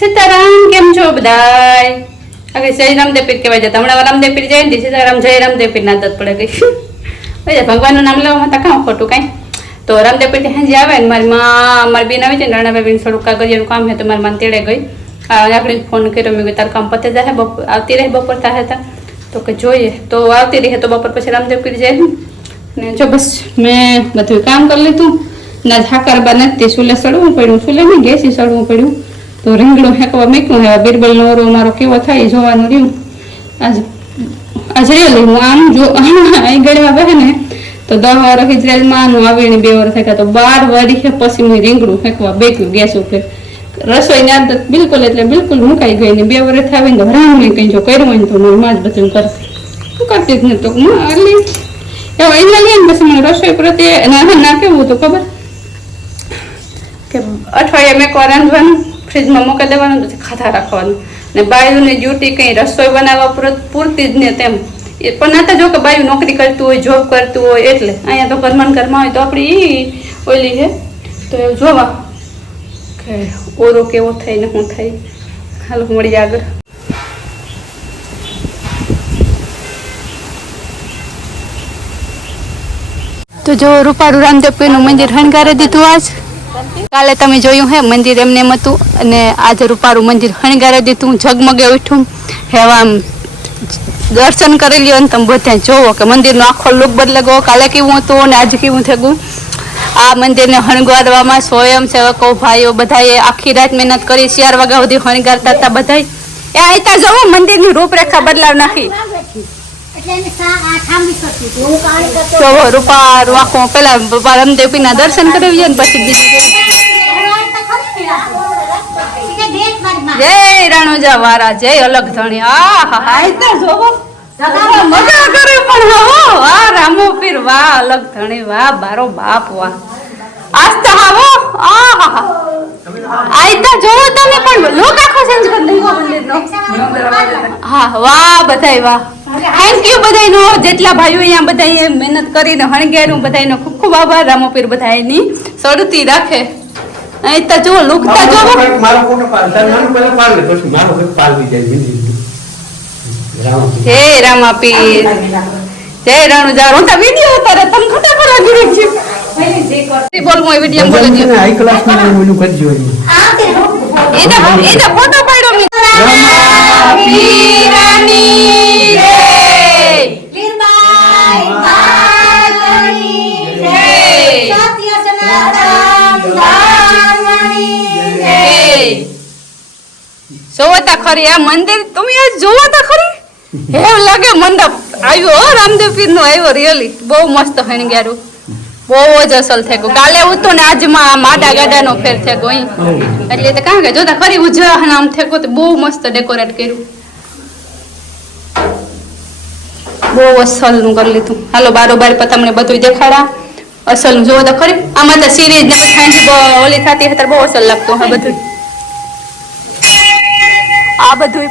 સીતારામ કેમ છો બધાય? અગે જય રામદેવ પીર કહેવાય જતા હમણાં રામદેવ પીર જાય ને સીતારામ જય રામદેવ પીર ના આદત પડે ગઈ. ભાઈ ભગવાનનું નામ લેવામાં તો કામ ખોટું કાંઈ. તો રામદેવ પીર હાજી આવે ને મારી બેન આવી છે ને રાણાભાઈ થોડું કાગળિયાનું કામ છે તો મારી માન તેડે ગઈ. આપણે ફોન કર્યો મેં તારું કામ પતે જાય આવતી રહે બપોર થાય હતા તો કે જોઈએ તો આવતી રહે તો બપોર પછી રામદેવ પીર જાય ને જો બસ મેં બધું કામ કરી લીધું ના ઝાકર બા નથી ચૂલે સડવું પડ્યું ચૂલે નહીં ગેસી સડવું પડ્યું તો રીંગણું હેકવા મૂક્યું હવે બિરબલનો ઓરો મારો કેવો થાય જોવાનું રહ્યું. આજે રેલી હું આમ જો અહીં ગળવા બહે ને તો 10 વર્ષ ઇઝરાયલમાં આવીને 2 વર્ષ થયા તો 12 વર્ષ પછી મેં રીંગણું હેકવા બેઠ્યું ગેસ ઉપર. રસોઈની આદત બિલકુલ એટલે બિલકુલ મુકાઈ ગઈ ને 2 વર્ષ આવીને તો હરામ નહીં કંઈ જો કર્યું હોય તો મારી માં જ બધું કરતી હું કરતી જ નહીં તો એટલે એવું અહીંયા લઈએ ને પછી મને રસોઈ પ્રત્યે ના કેવું હતું ખબર કે અઠવાડિયે મેં એકવાર રાંધવાનું ફ્રીજમાં મૂકી દેવાનું પછી ખાતા રાખવાનું ને બાયુની ડ્યુટી કંઈ રસોઈ બનાવવા પૂરતી જ ને તેમ એ પણ ના તો જો કે બાયુ નોકરી કરતું હોય જોબ કરતું હોય એટલે અહીંયા તો ઘરમાં હોય તો આપણી ઓલી છે તો એવું જોવા કે ઓરો કેવો થાય ને શું થાય. હાલો મળી આગળ. તો જો રૂપારું રામદેવ પીરનું મંદિર શણગારી દીધું આજ. કાલે તમે જોયું હે મંદિર એમને એમ હતું અને આજે રૂપારું મંદિર શણગારી દીધું ઝગમગે ઉઠ્યું હેવા દર્શન કરી લ્યો ને તમે બધા જોવો કે મંદિરનો આખો લુક બદલે ગયો. કાલે કેવું હતું અને આજે કેવું થયું. આ મંદિરને શણગારવામાં સ્વયંસેવકો ભાઈઓ બધાએ આખી રાત મહેનત કરી 4 વાગ્યા સુધી શણગારતા હતા બધા. એ આયતા જોવો મંદિરની રૂપરેખા બદલાવ નાખી. રૂપારું આખો પેલા રામદેવ પીરના દર્શન કરાવીએ ને પછી બીજું જય રણુજા વારા જય અલગ ધણી. મજા કરે પણ આ રામો પીર વાહ અલગ ધણી વાહ બારો બાપ વાહ આસ્તા હાવો આયતા જોવો તમે પણ લોક આખો ચેન્જ કરી દીધો મંદિરનો. હા વાહ બધાય વાહ થેન્ક યુ બધાયનો જેટલા ભાઈઓ અહીંયા બધાએ મહેનત કરીને હણગાર્યું બધાયનો ખૂબ ખૂબ આભાર. રામો પીર બધાયની સડતી રાખે. અહીં તો જો લુકતા જો મારો ફોટો પાડતા નાનું પહેલા પાડ લે પછી મારો ફોટો પાડવી જાય. હે રામા પીર જય રણુજા હું તો વિડિયો ઉતારે તમે ખોટા કરવા ગીરે છે પહેલી બોલ મો વિડિયો બોલ દે હાઈ ક્લાસ માં બોલું કરજો એના ફોટો પાડ્યો મી રામા પીરાની જય લીરબાઈ બારની જય સત્ય સનાતન જોવા ખરી આ મંદિર તમે આજ જોવા તા ખરી એવું લાગે મંડપ આવ્યો રામદેવ પીર નો આવ્યો રિયલી બહુ મસ્ત શણગાર્યું બહુ જ અસલ થઈ ગયું. કાલે ઉતો ને આજમાં માડા ગાડા નો ફેર થઈ ગયો એટલે તો કાં કે જોતા ખરી ઉજવા નામ થઈ ગયું બહુ મસ્ત ડેકોરેટ કર્યું બહુ અસલ નું કરી લીધું. હાલો બારોબાર પર તમને બધું દેખાડા અસલ નું જોવો તો ખરી. આમાં તો સિરીઝ ને ઠંડી ઓલી થતી હતી બહુ અસલ લાગતું હા બધું. આ બધું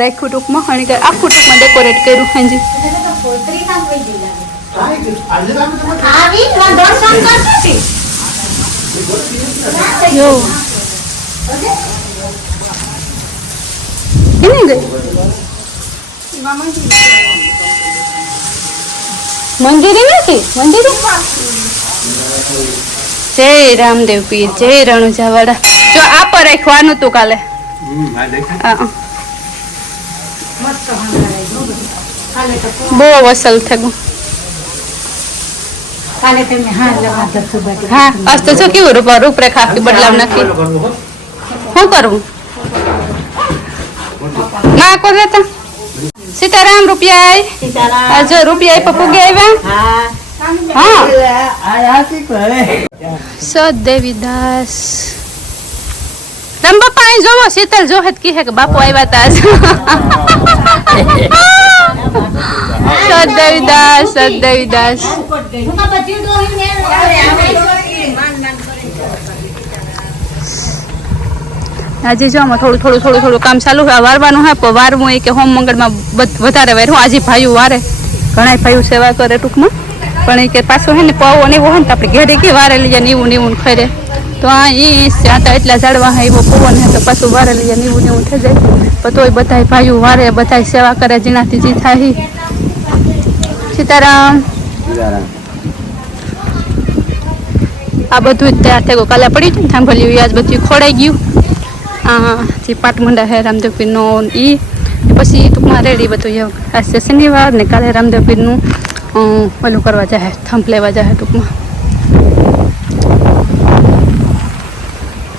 રાખ્યું ટૂંકમાં શણગાર આખું ટૂંકમાં ડેકોરેટ કર્યું હાજી. મંદિરે નથી મંદિરે જય રામદેવ પીર જય રણુજા વાળા. જો આ પર રાખવાનું તું કાલે બહુ અસલ થયું. હા અસ્ત જો કેવું રૂપરેખા આખી બદલાવ નાખી શું કરવું ના કરે તો સીતારામ રૂપિયા જો રૂપિયા પપ્પુગે આવ્યા હા સદ દેવીદાસ રામ બાપા અહીં જોવો શીતલ જોહે કી હે કે બાપુ આવ્યા તા સદેવીદાસ સદેવીદાસ આજે જો આમાં થોડું કામ ચાલુ છે વારવાનું હે પણ વારવું એ કે હોમ મંગળમાં વધારે વારું આજે ભાઈઓ વારે ઘણા ભાઈઓ સેવા કરે ટૂંકમાં પણ એ કે પાછું હે ને પવો ને એવો હોય ને તો આપણે ઘેરે કે વારે લઈ જાય ને એવું ને એવું ખરે તો આ એ ત્યાં એટલા ઝાડવા હા એવો પવન હે તો પાછું વારે લઈએ નીવું નેવું થઈ જાય પણ તોય બધા ભાઈઓ વારે બધા સેવા કરે જેનાથી જે થાય. સીતારામ. આ બધું જ તૈયાર થઈ ગયું. કાલે પડી ગયું ને થાંભલ્યું આજ બધું ખોડાઈ ગયું. જે પાટમંડા હે રામદેવ પીરનો એ પછી ટૂંકમાં રેડી બધું એવું. આજે શનિવાર ને કાલે રામદેવ પીરનું ઓલું કરવા જાય થંભ લેવા જાય ટૂંકમાં.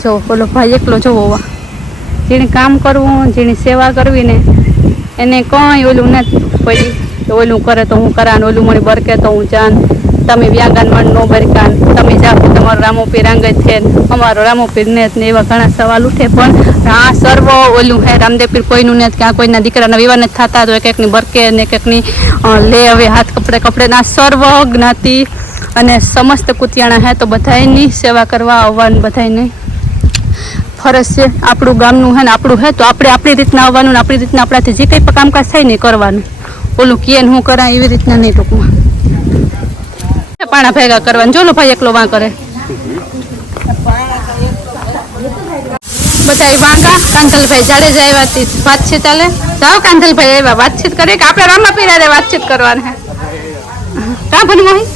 જો ઓલો ભાઈ એકલો જોવો જેને કામ કરવું જેની સેવા કરવી ને એને કંઈ ઓલું નથી પડી ઓલું કરે તો હું કરા ઓલું મને બરકે તો હું જાન તમે વ્યાગાન મન નો બરકાન તમે જાઓ તમારો રામોપીર આંગત છે અમારો રામોપીર ને એવા ઘણા સવાલ ઉઠે પણ આ સર્વ ઓલું હે રામદેવપીર કોઈનું ને કે આ કોઈના દીકરાના વિવાહ નથી થતા તો એકની બરકે ને એકની લે હવે હાથ કપડે ના સર્વ જ્ઞાતિ અને સમસ્ત કુતિયાણા હે તો બધાની સેવા કરવા આવવાનું બધાને ફરજ છે. આપણું ગામનું હે ને આપણું હે તો આપણે આપણી રીતના આવવાનું ને આપણી રીતના આપણાથી જે કંઈ પણ કામકાજ થાય ને કરવાનું. ઓલું કે હું કરાય એવી રીતના નહીં ટૂંકમાં પાણા ભેગા કરવાનું. જો લો ભાઈ એકલો વાં કરે બધા વાંકા. કાંધલભાઈ જાડેજા આવ્યા હતી વાતચીત ચાલે. જાઓ કાંધલભાઈ આવ્યા વાતચીત કરીએ કે આપણે રામાપીર હારે વાતચીત કરવાની હે કાં ભણી મોહી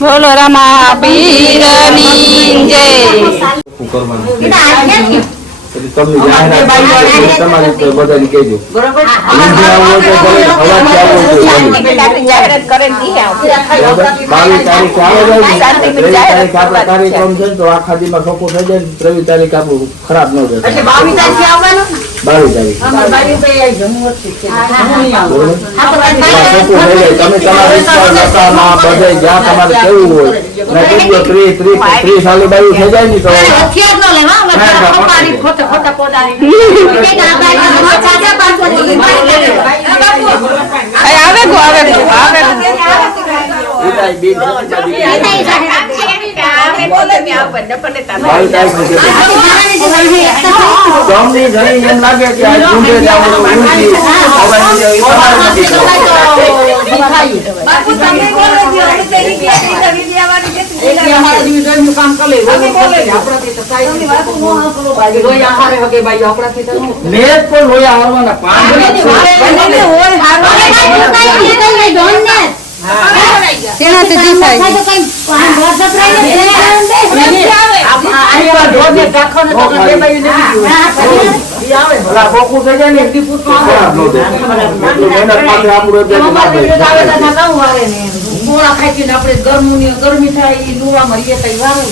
બોલો રામા પીરની જય. તમને તમારી બધાને કહેજો જાહેરાત કરે 22 તારીખે આપણા કાર્યક્રમ છે તો આખા દીમાં ચોખ્ખું થઈ જાય. 23 તારીખ આપણું ખરાબ ન જાય. 22 તારીખ તમે તમારા બધે જ્યાં તમારે કેવું હોય 30 સાલ બાજુ થઈ જાય ને તો ગરમી થાય લુવા મરીએ તઈ વારે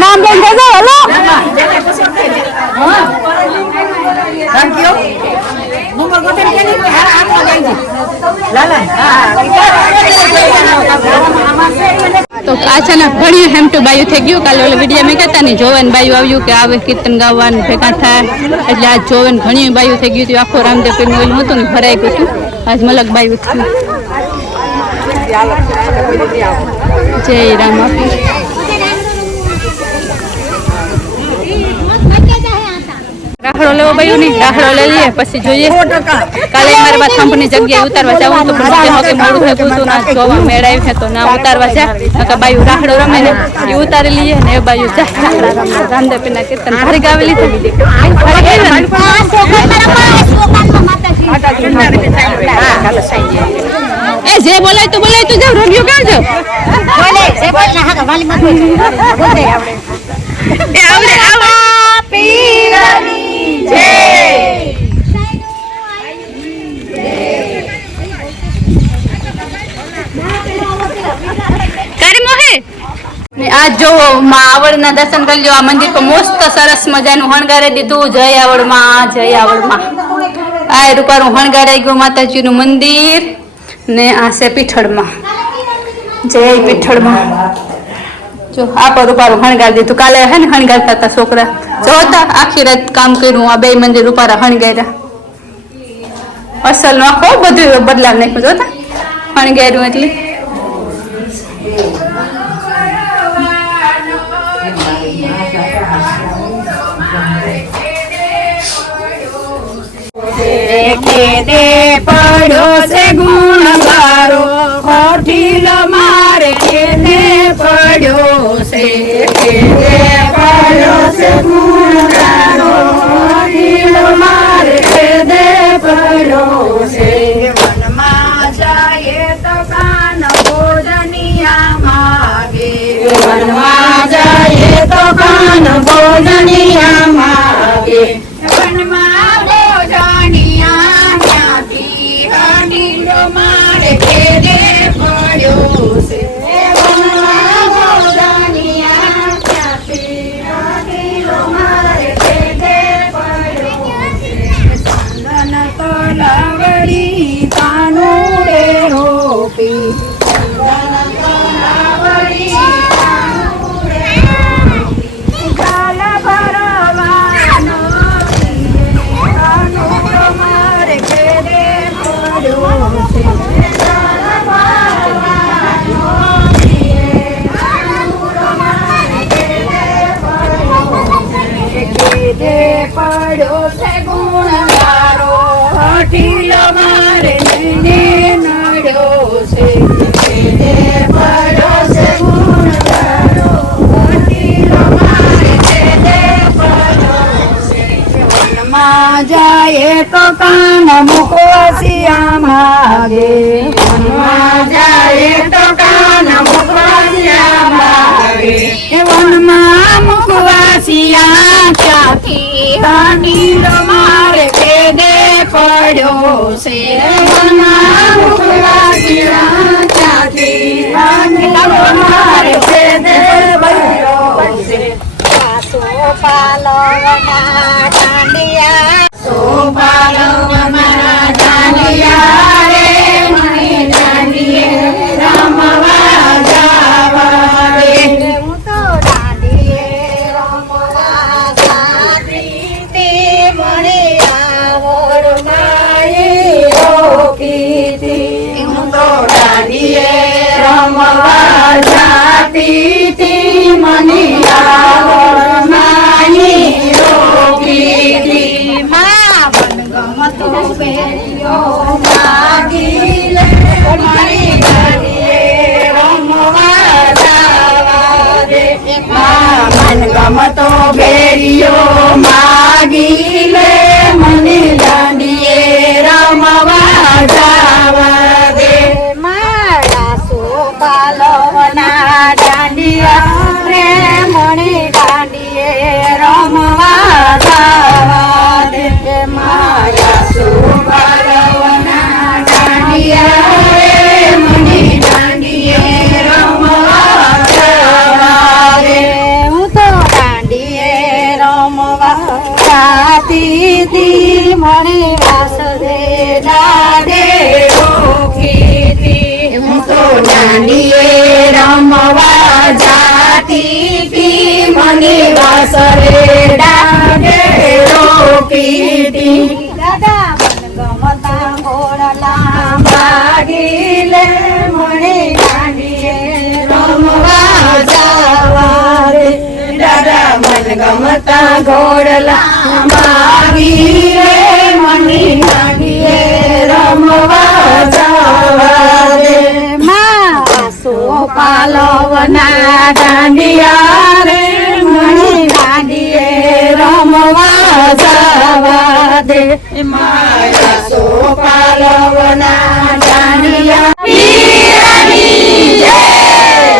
નામ લઈને તો અચાનક ભણ્યું હેમ ટુ બાયું થઈ ગયું. કાલે ઓલા વિડીયો મેં કહેતા ને જોવન બાયું આવ્યું કે આવે કીર્તન ગાવાનું ભેગા થાય એટલે આજ જોવન ઘણું બાયું થઈ ગયું હતું. આખો રામદેવ પીરનું ઓલું હતું ને ભરાઈ ગયું હતું. આજ મલક બાયું થયું. જય રામ આપી. રાખડો લેવો બાયું નહીં, રાખડો લઈ લઈએ પછી જોઈએ. કાલે મારે બાદ કંપની જગ્યાએ ઉતારવા જવું તો પણ કે મોડું થયું હતું ના જોવા મેળાયું છે તો ના ઉતારવા જાય. બાયું રાખડો રમે ને એ ઉતારી લઈએ ને એ બાયું જાય રામદેવ પીરના કીર્તન ભરી ગાવેલી હતી. એ જે બોલાય તો જાવ. રોમિયો ક્યાં જાવ? આજ જોવો માં આવડના દર્શન કરી લો. આ મંદિર પર મસ્ત સરસ મજાનું હણગારી દીધું. જય આવડમાં, જય આવડમાં. આ રૂપારું હણગારાઈ ગયું માતાજીનું મંદિર ને આ છે પીઠળમાં. જય પીઠળમાં. જો આ પર રૂપારું હણગારી દીધું. કાલે હે ને હણગારતા હતા છોકરા જોતા આખી રાત કામ કર્યું. આ બે મંદિર રૂપારા હણગાર્યા. અસલ નો આખો બધું બદલાવ નાખ્યું. જોતા હણગાર્યું એટલે પડ્યો છે ગુણ ગારો કોઠીલો મારે કેને પડ્યો છે પડ્યો છે ગુણ ગારો કોઠીલો મારે કેને પડ્યો છે વનમાં જાય તો કાન ભોજનિયા માગે વનમાં જાય તો કાન ભોજનિયા માગે વનમાં ભોજનિયા ન્યાથી હનીલો મારે કેને પડ્યો છે વનમાં ભોજનિયા ન્યાથી હનીલો પડ્યો છે ગુણગારો ઢીલો મારે નૈને નડ્યો છે ભેદે પડ્યો છે ગુણગારો ઢીલો મારે ભેદે પડ્યો છે વનમાં જાય તો કાન મુખવાસિયા માગે વનમાં જાય તો કાન મુખવાસિયા માગે વનમાં મુખવાસિયા ક્યાંથી ઢીલો મારે ભેદે પડ્યો છે વનમાં મુખવાસિયા ક્યાંથી ઢીલો મારે ભેદે પડ્યો છે સોપાલવના દાંડિયા સોપાલવના દાંડિયા રે મને દાંડીએ રમવા જાવા રે હું તો દાંડીએ રમવા જાતી તે મને આવડ મારી રોકીતી હું તો દાંડીએ રમવા જાતી તે મને આવડ મારી રોકીતી માં વનગમતો બેરિયો માગી લે મારી ગાડીએ રમવા જાવા દે માં વનગમતો બેરિયો માગી લે મને દાંડીએ રમવા જાવા દે મારા સોપાલવના દાંડિયા રે મને દાંડીએ રમવા જાવા દે મારા સોપાલવના દાંડિયા રે મને દાંડીએ રમવા જાવા દે હું તો દાંડીએ રમવા જાતી તી મને વાસદે દાડે રોકીતી હું તો દાંડીએ રમવા જાતી તી મને વાસરે દાડે રોકીતી દાદા મનગમતા ઘોડલા માગી લે મને દાંડીએ રમવા જાવા રે દાદા મનગમતા ઘોડલા માગી લે મને દાંડીએ રમવા જાવા રે માં સોપાલવના દાંડિયા રે મને દાંડીએ રમવા જાવા દે મારા સોપાલવના દાંડિયા પીરની જય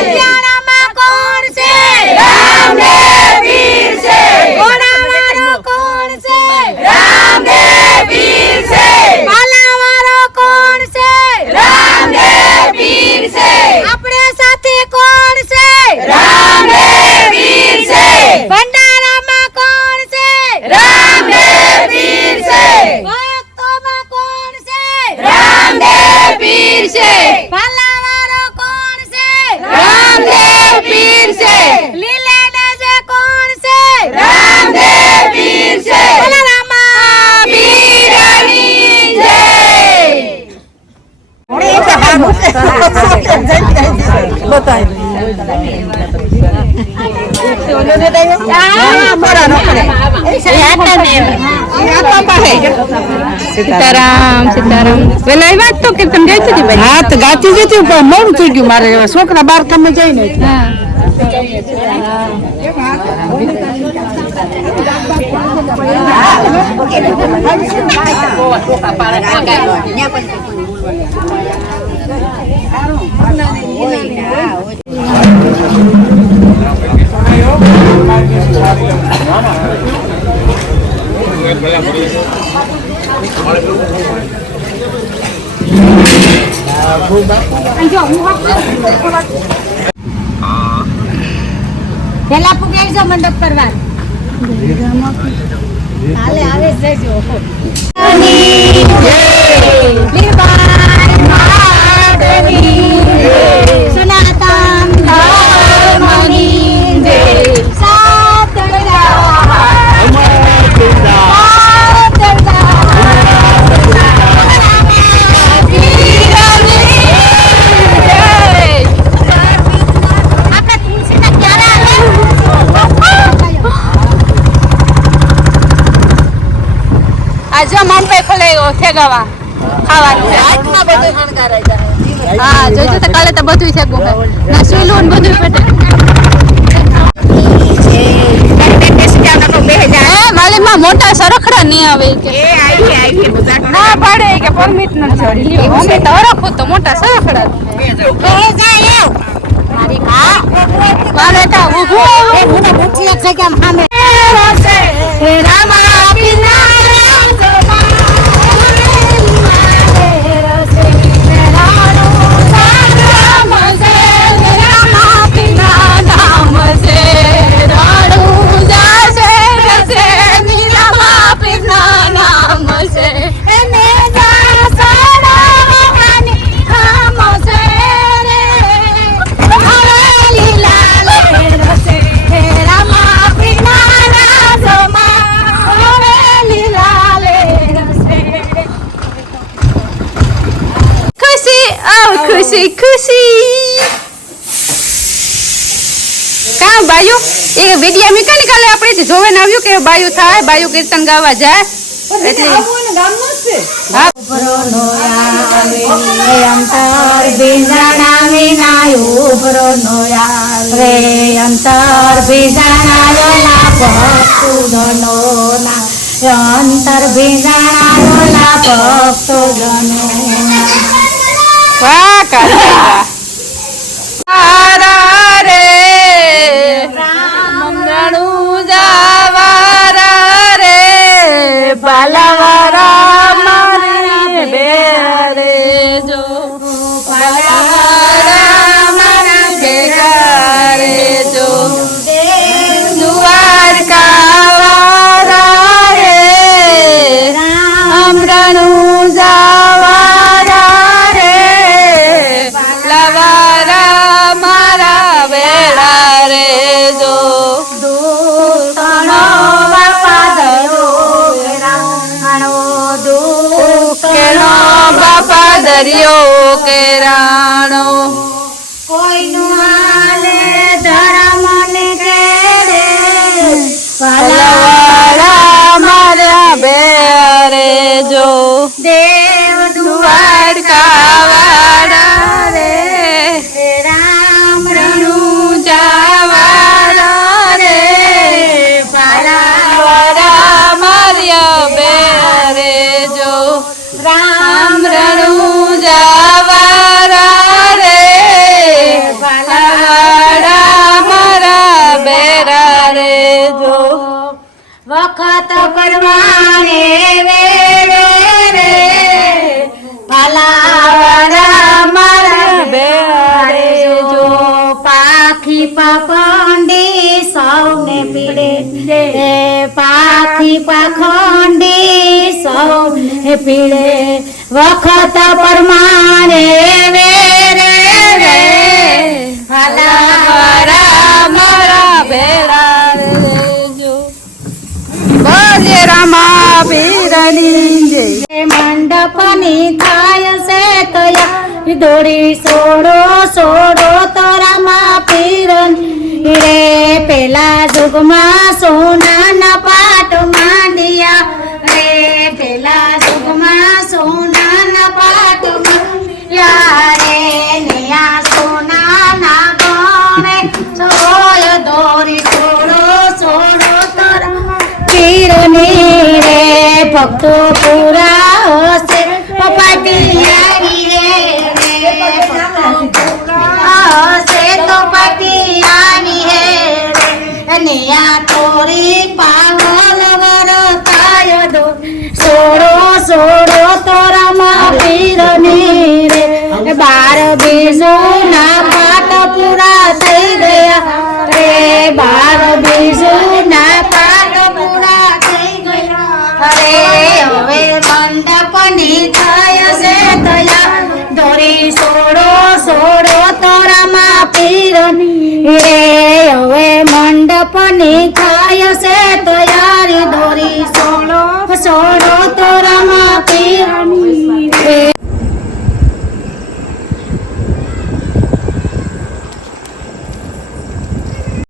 જાણામાં કોણ છે રામદેવ પીર છે કોણાવાળો કોણ છે રામદેવ પીર છે પાલાવાળો કોણ છે રામદેવ પીર છે આપણે સાથે કોણ છે રામદેવ પીર છે ભંડારામાં કોણ છે રામદેવ પીર છે ભક્તોમાં કોણ છે રામદેવ પીર છે પાલાવાળો કોણ છે રામદેવ પીર છે લીલા નજે કોણ છે રામદેવ પીર છે ભોળાનામાં પીરની જય સીતારામ સીતારામ પેલા વાત તો કે તમે ગાતી હતી ભાઈ હા તો ગાતી જતી પણ મોડું થઈ ગયું મારે છોકરા બાર કામે જઈને હા પેલા પુગાઈ જો મંડપ કરવા કાલે આવે છે જો સનાતન ધર્મની આજે મમ્મી ખોલાયો ઠેગાવા ખાવાનું હા જોજો તો કાલે તો બધું છે ગુમે ના સુલું ને બધું પેટે માલીમાં મોટા સરખડા નહીં આવે કે ના પાડે કે પરમિટ ન છોડી લ્યો અમે તો હરખું તો મોટા સરખડા મારે કા ઊભું ખુશી ખુશી કા બાયુ એ વિડિયા મી કાલે કાલે આપણે જોવે ને આવ્યું કે બાયુ થાય બાયુ કીર્તન ગાવા જાય એટલે અંતર બીજાણા વિનાયું ઉભરો નો રે અંતર બીજાણા ભક્તો જનો અંતર બીજાણા ભક્તો જનો વાહ કાકા આરા રે મંગળું જાવારા રે બાલાવારા મારે બે રે જો બાલાવારા મારા ભેગા રે જો દ્વારકાવારા રે અમરાનું જાવારા રે લવારા મારા વેળા રે જો બાપા દરિયો કેરાણો કોઈનું હાલે ધરમ ને કેરે લવારા મારા બે રે જો દેવ દ્વારકાવાળા રે રામ રણું જાવાળા રે બાલાવાળા માર્યા બે રે જો રામ રણું જાવાળા રે બાલાવાળા મારા બેરા રે જો વખત પરમાણે વેળે રે બાલાવાળા મારા બેરા રે જો પાખી પાખંડી સૌને પીડે પાખી પાખંડી સૌને પીડે વખત પરમાણે વેરે રે બાલાવાળા મારા બેરા રે જો બોલે રામા પીરની જય મંડપની થાય છે તયા દોડી સોડો સોડો તોરામાં પીરની રે પેલા જુગમાં સોનાના પાટ માંડિયા રે પેલા જુગમાં સોનાના પાટ માંડિયા રે નેયા સોનાના ગણે સોય દોરી સોડો સોડો તોરામાં પીરની રે ભક્તો પૂરા હશે પપાટિયાની રે હશે તો પટિયાની હે અને આ તોરી પાવલ વરતાય દો સોડો સોડો તોરામાં પીરની રે 12 બીજોના પાટ પૂરા થઈ ગયા રે 12 બીજોના પાટ પૂરા થઈ ગયા રે હવે મંડપની થાય છે તયા દોરી સોડો સોડો તોરામાં પીરની રે હવે મંડપની થાય છે તૈયારી દોરી સોડો સોડો તોરામાં પીરની